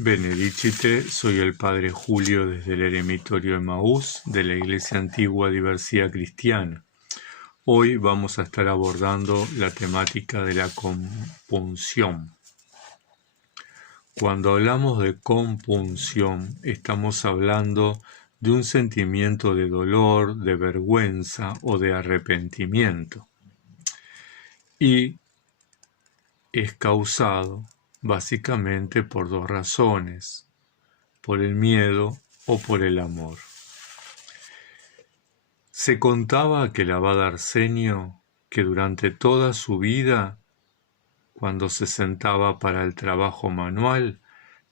Benedicite, soy el Padre Julio desde el Eremitorio Emaús de la Iglesia Antigua Diversidad Cristiana. Hoy vamos a estar abordando la temática de la compunción. Cuando hablamos de compunción, estamos hablando de un sentimiento de dolor, de vergüenza o de arrepentimiento. Y es causado básicamente por dos razones: por el miedo o por el amor. Se contaba que el abad Arsenio, que durante toda su vida, cuando se sentaba para el trabajo manual,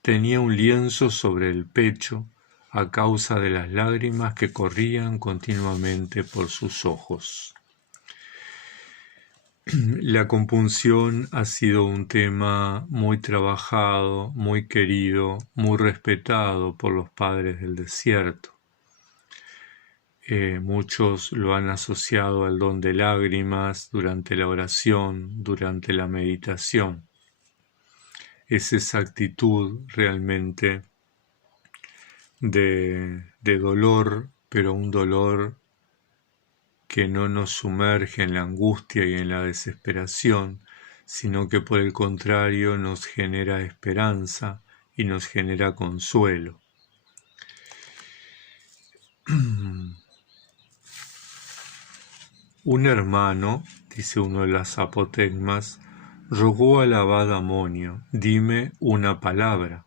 tenía un lienzo sobre el pecho a causa de las lágrimas que corrían continuamente por sus ojos. La compunción ha sido un tema muy trabajado, muy querido, muy respetado por los padres del desierto. Muchos lo han asociado al don de lágrimas durante la oración, durante la meditación. Es esa actitud realmente de dolor, pero un dolor que no nos sumerge en la angustia y en la desesperación, sino que por el contrario nos genera esperanza y nos genera consuelo. Un hermano, dice uno de las apotegmas, rogó al abad Amonio: dime una palabra.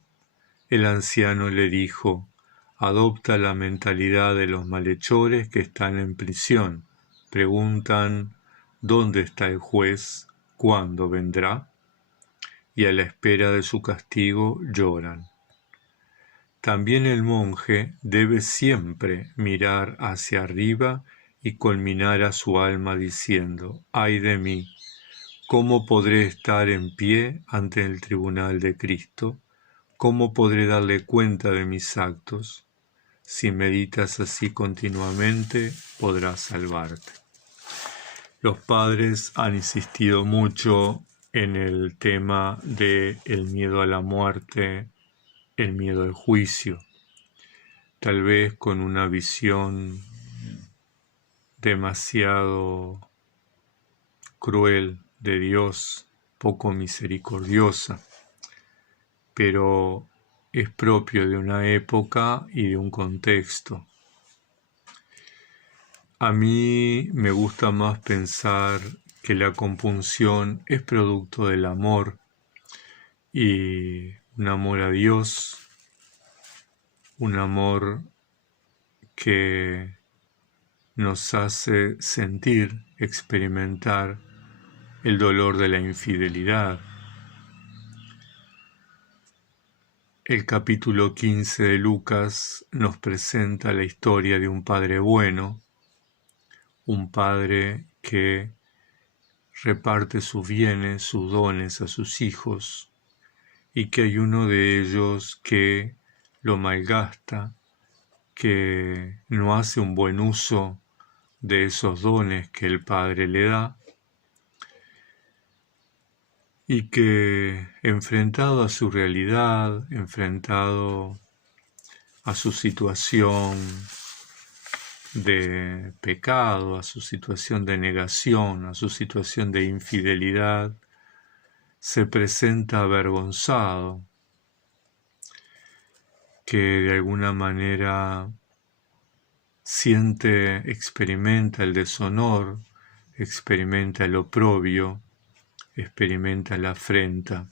El anciano le dijo: adopta la mentalidad de los malhechores que están en prisión. Preguntan: ¿dónde está el juez? ¿Cuándo vendrá? Y a la espera de su castigo lloran. También el monje debe siempre mirar hacia arriba y culminar a su alma diciendo: ¡ay de mí! ¿Cómo podré estar en pie ante el tribunal de Cristo? ¿Cómo podré darle cuenta de mis actos? Si meditas así continuamente, podrás salvarte. Los padres han insistido mucho en el tema del miedo a la muerte, el miedo al juicio, tal vez con una visión demasiado cruel de Dios, poco misericordiosa, pero es propio de una época y de un contexto. A mí me gusta más pensar que la compunción es producto del amor, y un amor a Dios, un amor que nos hace sentir, experimentar el dolor de la infidelidad. El capítulo 15 de Lucas nos presenta la historia de un padre bueno, un padre que reparte sus bienes, sus dones a sus hijos, y que hay uno de ellos que lo malgasta, que no hace un buen uso de esos dones que el Padre le da, y que, enfrentado a su realidad, enfrentado a su situación de pecado, a su situación de negación, a su situación de infidelidad, se presenta avergonzado, que de alguna manera experimenta el deshonor, experimenta el oprobio, experimenta la afrenta,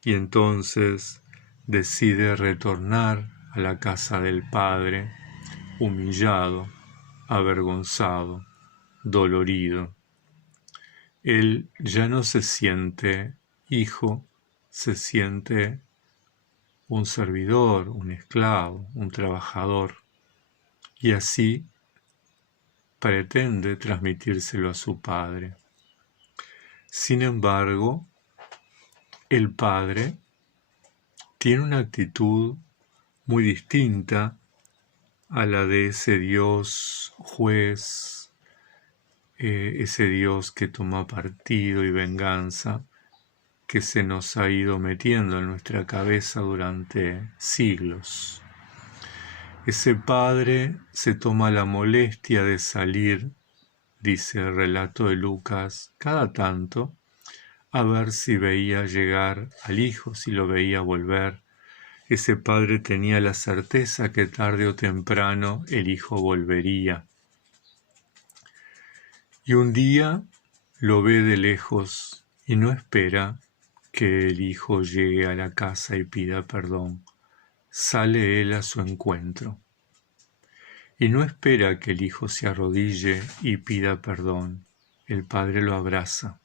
y entonces decide retornar a la casa del Padre, humillado, avergonzado, dolorido. Él ya no se siente hijo, se siente un servidor, un esclavo, un trabajador, y así pretende transmitírselo a su padre. Sin embargo, el padre tiene una actitud muy distinta a la de ese Dios juez, ese Dios que toma partido y venganza, que se nos ha ido metiendo en nuestra cabeza durante siglos. Ese padre se toma la molestia de salir, dice el relato de Lucas, cada tanto, a ver si veía llegar al hijo, si lo veía volver. Ese padre tenía la certeza que tarde o temprano el hijo volvería. Y un día lo ve de lejos y no espera que el hijo llegue a la casa y pida perdón. Sale él a su encuentro. Y no espera que el hijo se arrodille y pida perdón. El padre lo abraza.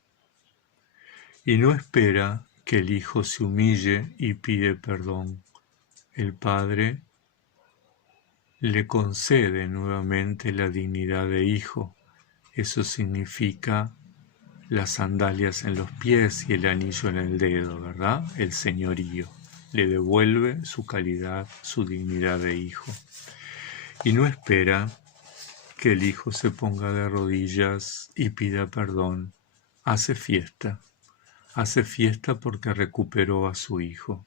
Y no espera que el hijo se humille y pide perdón. El padre le concede nuevamente la dignidad de hijo. Eso significa las sandalias en los pies y el anillo en el dedo, ¿verdad? El señorío. Le devuelve su calidad, su dignidad de hijo. Y no espera que el hijo se ponga de rodillas y pida perdón. Hace fiesta porque recuperó a su hijo.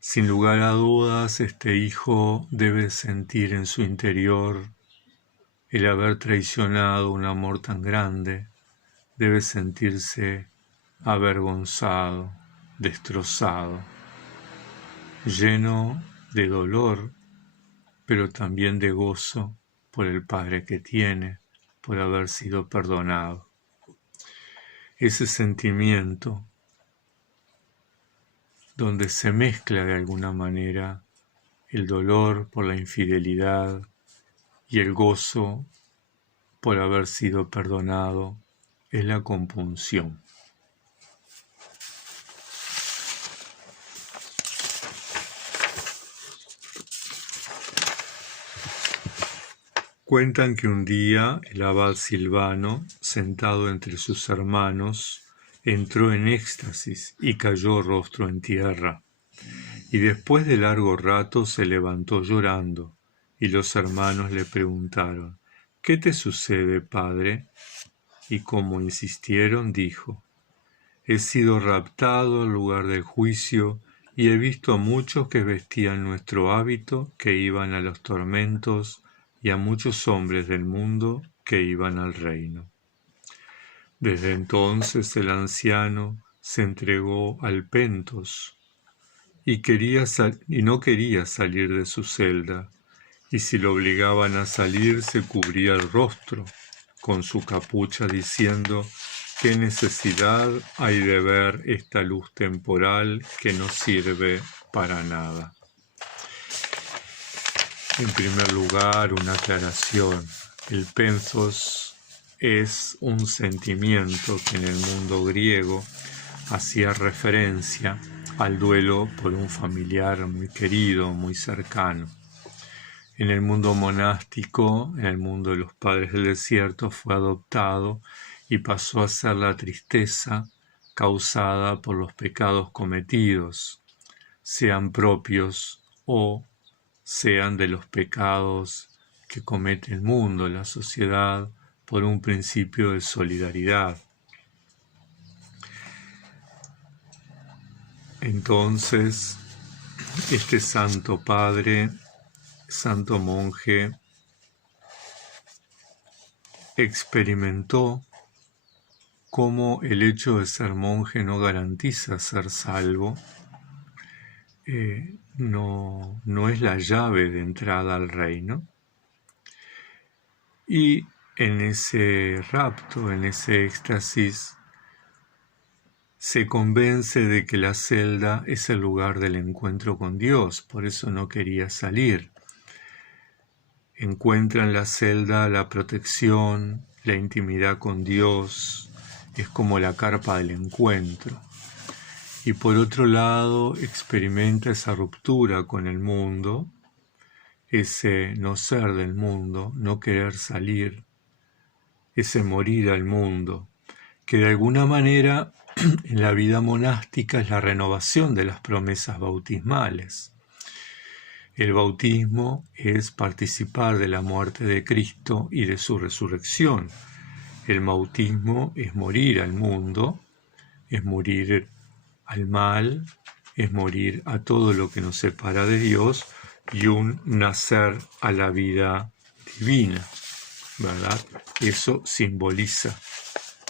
Sin lugar a dudas, este hijo debe sentir en su interior el haber traicionado un amor tan grande, debe sentirse avergonzado, destrozado, lleno de dolor, pero también de gozo por el Padre que tiene, por haber sido perdonado. Ese sentimiento donde se mezcla de alguna manera el dolor por la infidelidad y el gozo por haber sido perdonado, es la compunción. Cuentan que un día el abad Silvano, sentado entre sus hermanos, entró en éxtasis y cayó rostro en tierra. Y después de largo rato se levantó llorando, y los hermanos le preguntaron: «¿Qué te sucede, padre?». Y como insistieron, dijo: «He sido raptado al lugar del juicio, y he visto a muchos que vestían nuestro hábito, que iban a los tormentos, y a muchos hombres del mundo que iban al reino». Desde entonces el anciano se entregó al pentos y no quería salir de su celda, y si lo obligaban a salir se cubría el rostro con su capucha diciendo: «¿Qué necesidad hay de ver esta luz temporal que no sirve para nada?». En primer lugar, una aclaración. El penthos es un sentimiento que en el mundo griego hacía referencia al duelo por un familiar muy querido, muy cercano. En el mundo monástico, en el mundo de los padres del desierto, fue adoptado y pasó a ser la tristeza causada por los pecados cometidos, sean propios o sean de los pecados que comete el mundo, la sociedad, por un principio de solidaridad. Entonces, este santo padre, santo monje, experimentó cómo el hecho de ser monje no garantiza ser salvo, no es la llave de entrada al reino. Y en ese rapto, en ese éxtasis, se convence de que la celda es el lugar del encuentro con Dios, por eso no quería salir. Encuentra en la celda la protección, la intimidad con Dios, es como la carpa del encuentro. Y por otro lado, experimenta esa ruptura con el mundo, ese no ser del mundo, no querer salir, ese morir al mundo, que de alguna manera en la vida monástica es la renovación de las promesas bautismales. El bautismo es participar de la muerte de Cristo y de su resurrección. El bautismo es morir al mundo es morir al mal, es morir a todo lo que nos separa de Dios y un nacer a la vida divina, ¿verdad? Eso simboliza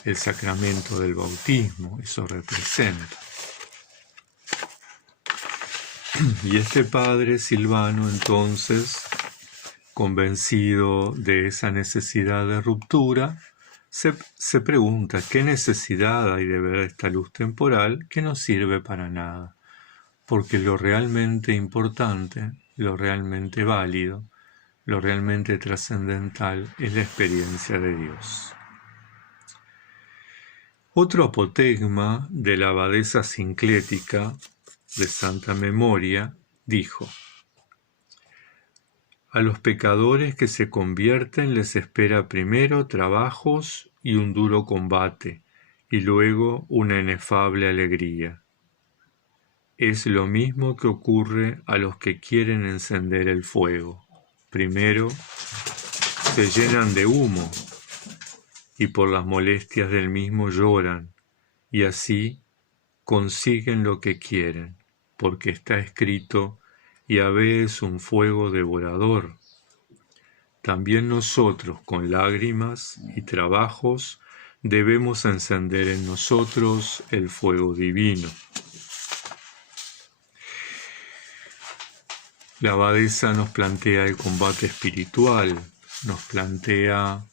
el sacramento del bautismo, eso representa. Y este padre Silvano, entonces, convencido de esa necesidad de ruptura, se pregunta qué necesidad hay de ver esta luz temporal que no sirve para nada, porque lo realmente importante, lo realmente válido, lo realmente trascendental es la experiencia de Dios. Otro apotegma de la abadesa sinclética de Santa Memoria dijo: a los pecadores que se convierten les espera primero trabajos y un duro combate, y luego una inefable alegría. Es lo mismo que ocurre a los que quieren encender el fuego. Primero se llenan de humo y por las molestias del mismo lloran, y así consiguen lo que quieren, porque está escrito: Yahvé es un fuego devorador. También nosotros, con lágrimas y trabajos, debemos encender en nosotros el fuego divino. La abadesa nos plantea el combate espiritual, nos plantea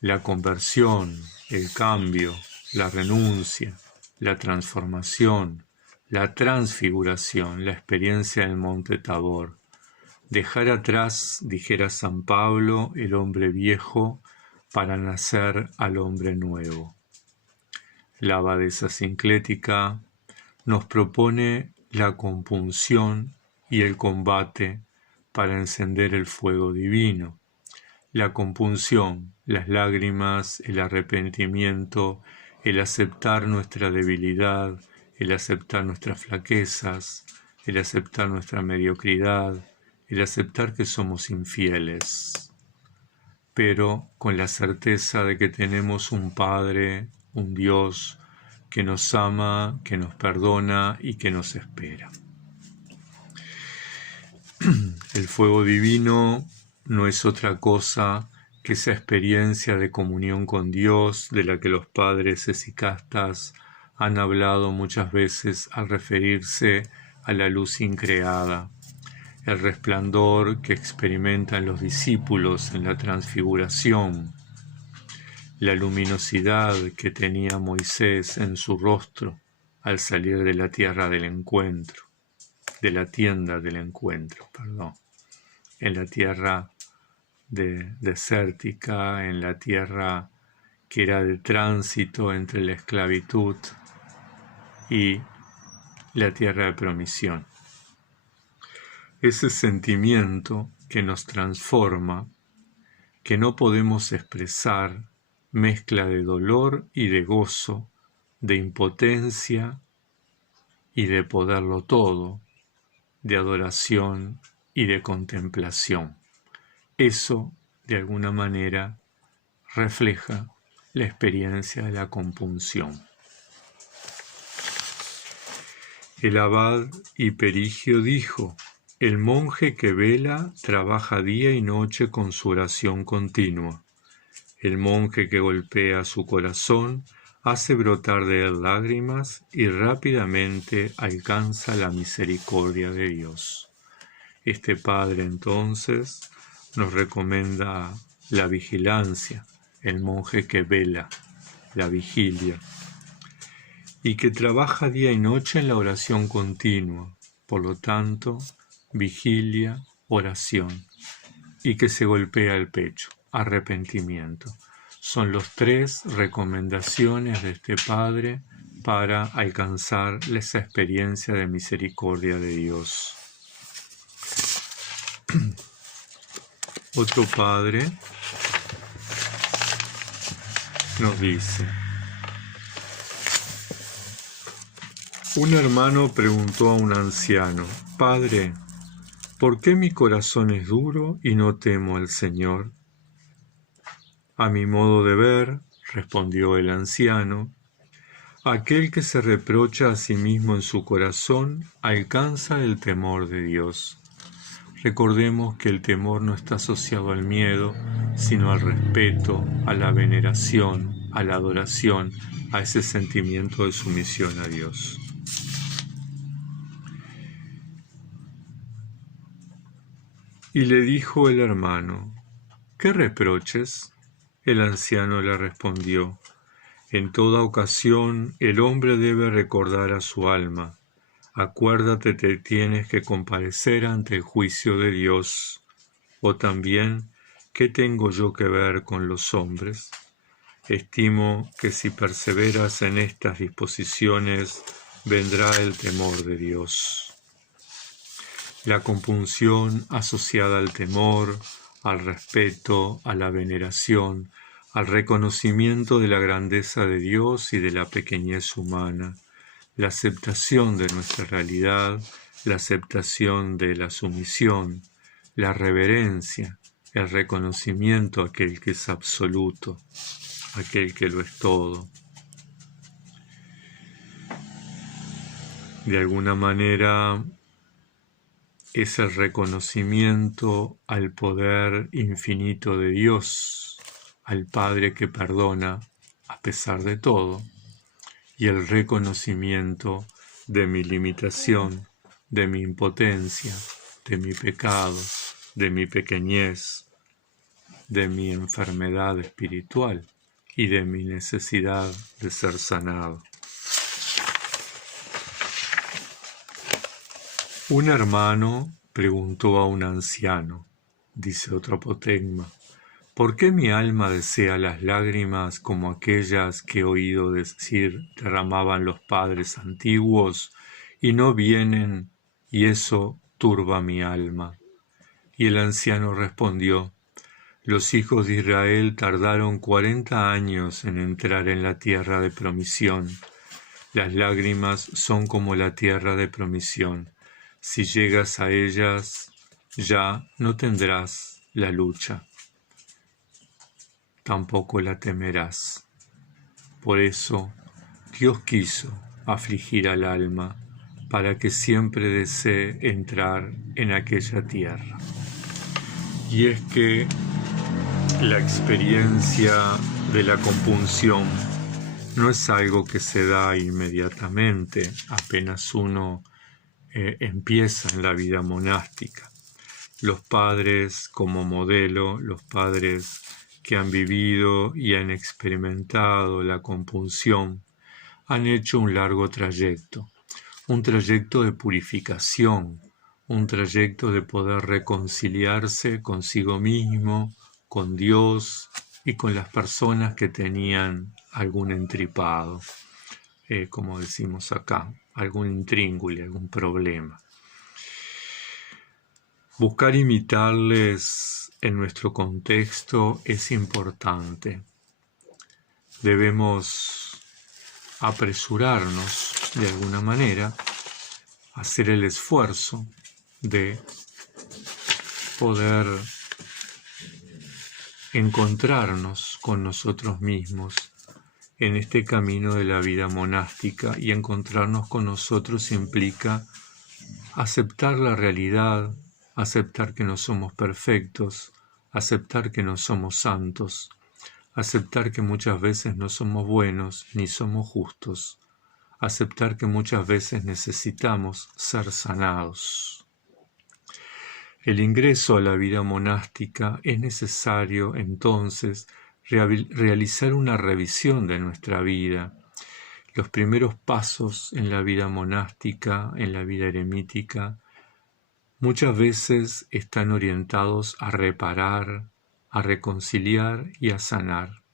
la conversión, el cambio, la renuncia, la transformación, la transfiguración, la experiencia del monte Tabor. Dejar atrás, dijera San Pablo, el hombre viejo para nacer al hombre nuevo. La abadesa sinclética nos propone la compunción y el combate para encender el fuego divino. La compunción, las lágrimas, el arrepentimiento, el aceptar nuestra debilidad, el aceptar nuestras flaquezas, el aceptar nuestra mediocridad, el aceptar que somos infieles, pero con la certeza de que tenemos un Padre, un Dios, que nos ama, que nos perdona y que nos espera. El fuego divino no es otra cosa que esa experiencia de comunión con Dios de la que los padres esicastas han hablado muchas veces al referirse a la luz increada, el resplandor que experimentan los discípulos en la transfiguración, la luminosidad que tenía Moisés en su rostro al salir de la tierra del encuentro, de la tienda del encuentro, en la tierra desértica, en la tierra que era de tránsito entre la esclavitud y la tierra de promisión. Ese sentimiento que nos transforma, que no podemos expresar, mezcla de dolor y de gozo, de impotencia y de poderlo todo, de adoración y de contemplación. Eso, de alguna manera, refleja la experiencia de la compunción. El abad Hiperigio dijo: el monje que vela trabaja día y noche con su oración continua. El monje que golpea su corazón hace brotar de él lágrimas y rápidamente alcanza la misericordia de Dios. Este padre, entonces, nos recomienda la vigilancia, el monje que vela, la vigilia, y que trabaja día y noche en la oración continua, por lo tanto, vigilia, oración, y que se golpea el pecho, arrepentimiento. Son las 3 recomendaciones de este Padre para alcanzar esa experiencia de misericordia de Dios. Otro Padre nos dice: un hermano preguntó a un anciano: Padre, ¿por qué mi corazón es duro y no temo al Señor? A mi modo de ver, respondió el anciano, Aquel que se reprocha a sí mismo en su corazón alcanza el temor de Dios. Recordemos que el temor no está asociado al miedo, sino al respeto, a la veneración, a la adoración, a ese sentimiento de sumisión a Dios. Y le dijo el hermano: ¿qué reproches? El anciano le respondió: en toda ocasión el hombre debe recordar a su alma. Acuérdate que tienes que comparecer ante el juicio de Dios. O también, ¿qué tengo yo que ver con los hombres? Estimo que si perseveras en estas disposiciones, vendrá el temor de Dios. La compunción asociada al temor, al respeto, a la veneración, al reconocimiento de la grandeza de Dios y de la pequeñez humana, la aceptación de nuestra realidad, la aceptación de la sumisión, la reverencia, el reconocimiento a aquel que es absoluto, aquel que lo es todo. De alguna manera es el reconocimiento al poder infinito de Dios, al Padre que perdona a pesar de todo, y el reconocimiento de mi limitación, de mi impotencia, de mi pecado, de mi pequeñez, de mi enfermedad espiritual y de mi necesidad de ser sanado. Un hermano preguntó a un anciano, dice otro apotegma: ¿por qué mi alma desea las lágrimas como aquellas que he oído decir derramaban los padres antiguos y no vienen, y eso turba mi alma? Y el anciano respondió: los hijos de Israel tardaron 40 años en entrar en la tierra de promisión. Las lágrimas son como la tierra de promisión. Si llegas a ellas, ya no tendrás la lucha. Tampoco la temerás. Por eso, Dios quiso afligir al alma para que siempre desee entrar en aquella tierra. Y es que la experiencia de la compunción no es algo que se da inmediatamente, apenas uno empieza en la vida monástica. Los padres como modelo, los padres que han vivido y han experimentado la compunción, han hecho un largo trayecto, un trayecto de purificación, un trayecto de poder reconciliarse consigo mismo, con Dios y con las personas que tenían algún entripado, como decimos acá, algún intríngulis, algún problema. Buscar imitarles en nuestro contexto es importante. Debemos apresurarnos de alguna manera, hacer el esfuerzo de poder encontrarnos con nosotros mismos en este camino de la vida monástica, y encontrarnos con nosotros implica aceptar la realidad, aceptar que no somos perfectos, aceptar que no somos santos, aceptar que muchas veces no somos buenos ni somos justos, aceptar que muchas veces necesitamos ser sanados. El ingreso a la vida monástica es necesario entonces realizar una revisión de nuestra vida. Los primeros pasos en la vida monástica, en la vida eremítica, muchas veces están orientados a reparar, a reconciliar y a sanar.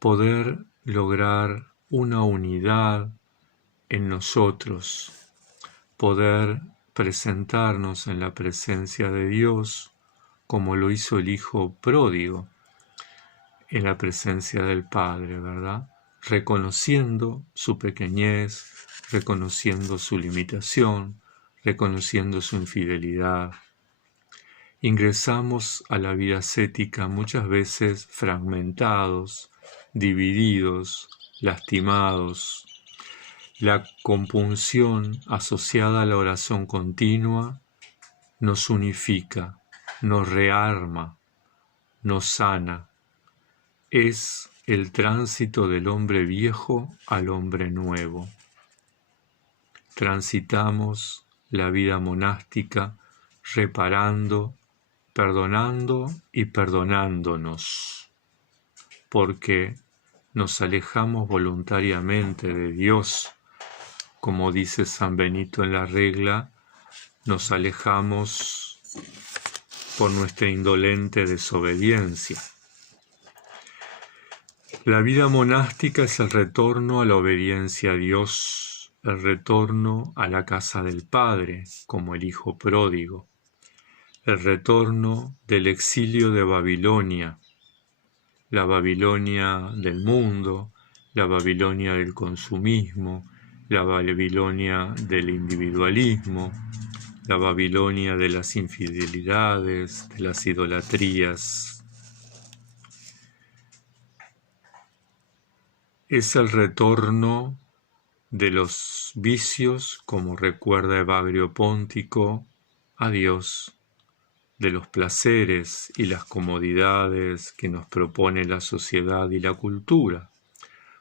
Poder lograr una unidad en nosotros, poder presentarnos en la presencia de Dios como lo hizo el Hijo pródigo en la presencia del Padre, ¿verdad? Reconociendo su pequeñez, reconociendo su limitación, reconociendo su infidelidad. Ingresamos a la vida ascética muchas veces fragmentados, divididos, lastimados. La compunción asociada a la oración continua nos unifica, nos rearma, nos sana. Es el tránsito del hombre viejo al hombre nuevo. Transitamos la vida monástica reparando, perdonando y perdonándonos, porque nos alejamos voluntariamente de Dios. Como dice San Benito en la regla, nos alejamos por nuestra indolente desobediencia. La vida monástica es el retorno a la obediencia a Dios, el retorno a la casa del Padre, como el Hijo pródigo, el retorno del exilio de Babilonia, la Babilonia del mundo, la Babilonia del consumismo, la Babilonia del individualismo, la Babilonia de las infidelidades, de las idolatrías. Es el retorno de los vicios, como recuerda Evagrio Póntico, a Dios, de los placeres y las comodidades que nos propone la sociedad y la cultura,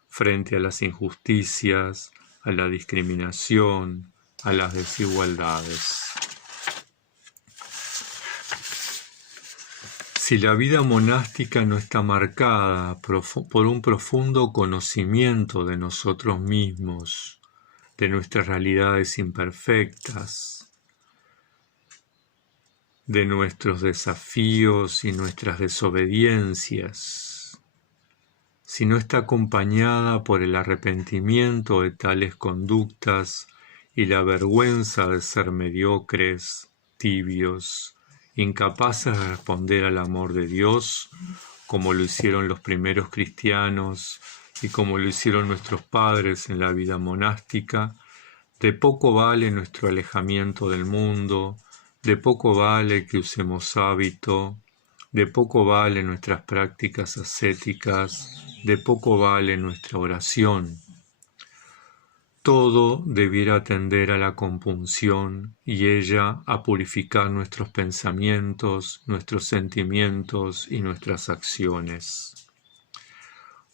frente a las injusticias, a la discriminación, a las desigualdades. Si la vida monástica no está marcada por un profundo conocimiento de nosotros mismos, de nuestras realidades imperfectas, de nuestros desafíos y nuestras desobediencias, si no está acompañada por el arrepentimiento de tales conductas y la vergüenza de ser mediocres, tibios, incapaces de responder al amor de Dios, como lo hicieron los primeros cristianos y como lo hicieron nuestros padres en la vida monástica, de poco vale nuestro alejamiento del mundo, de poco vale que usemos hábito, de poco vale nuestras prácticas ascéticas, de poco vale nuestra oración. Todo debiera tender a la compunción y ella a purificar nuestros pensamientos, nuestros sentimientos y nuestras acciones,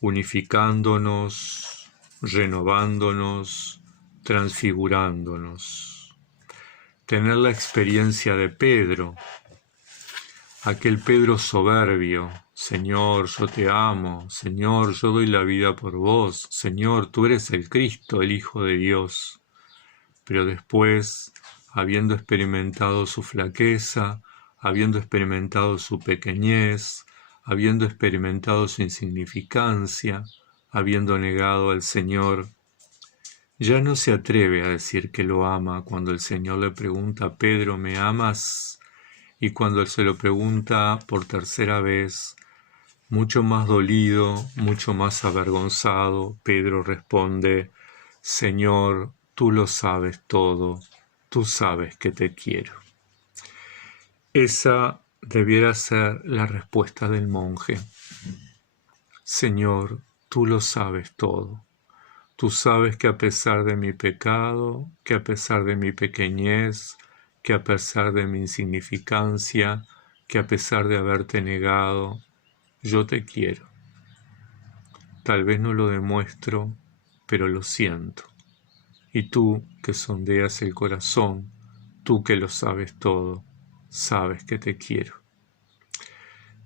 unificándonos, renovándonos, transfigurándonos. Tener la experiencia de Pedro, aquel Pedro soberbio: Señor, yo te amo, Señor, yo doy la vida por vos, Señor, tú eres el Cristo, el Hijo de Dios. Pero después, habiendo experimentado su flaqueza, habiendo experimentado su pequeñez, habiendo experimentado su insignificancia, habiendo negado al Señor, ya no se atreve a decir que lo ama cuando el Señor le pregunta: Pedro, ¿me amas? Y cuando él se lo pregunta por tercera vez, mucho más dolido, mucho más avergonzado, Pedro responde: Señor, tú lo sabes todo, tú sabes que te quiero. Esa debiera ser la respuesta del monje. Señor, tú lo sabes todo. Tú sabes que a pesar de mi pecado, que a pesar de mi pequeñez, que a pesar de mi insignificancia, que a pesar de haberte negado, yo te quiero. Tal vez no lo demuestro, pero lo siento. Y tú, que sondeas el corazón, tú que lo sabes todo, sabes que te quiero.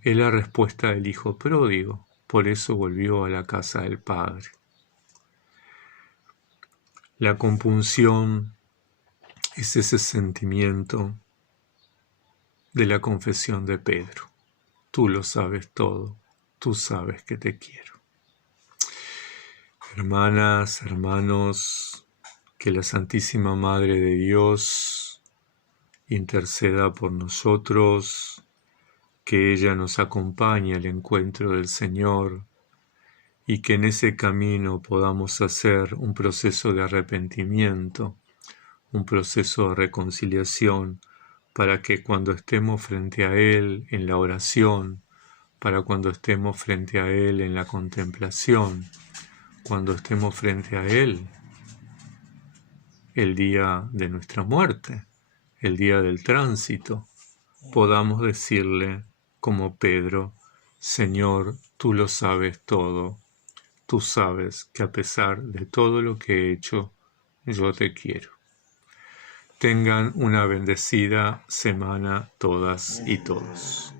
Es la respuesta del Hijo pródigo, por eso volvió a la casa del Padre. La compunción es ese sentimiento de la confesión de Pedro. Tú lo sabes todo, tú sabes que te quiero. Hermanas, hermanos, que la Santísima Madre de Dios interceda por nosotros, que ella nos acompañe al encuentro del Señor y que en ese camino podamos hacer un proceso de arrepentimiento, un proceso de reconciliación, para que cuando estemos frente a Él en la oración, para cuando estemos frente a Él en la contemplación, cuando estemos frente a Él, el día de nuestra muerte, el día del tránsito, podamos decirle como Pedro: Señor, tú lo sabes todo, tú sabes que a pesar de todo lo que he hecho, yo te quiero. Tengan una bendecida semana todas y todos.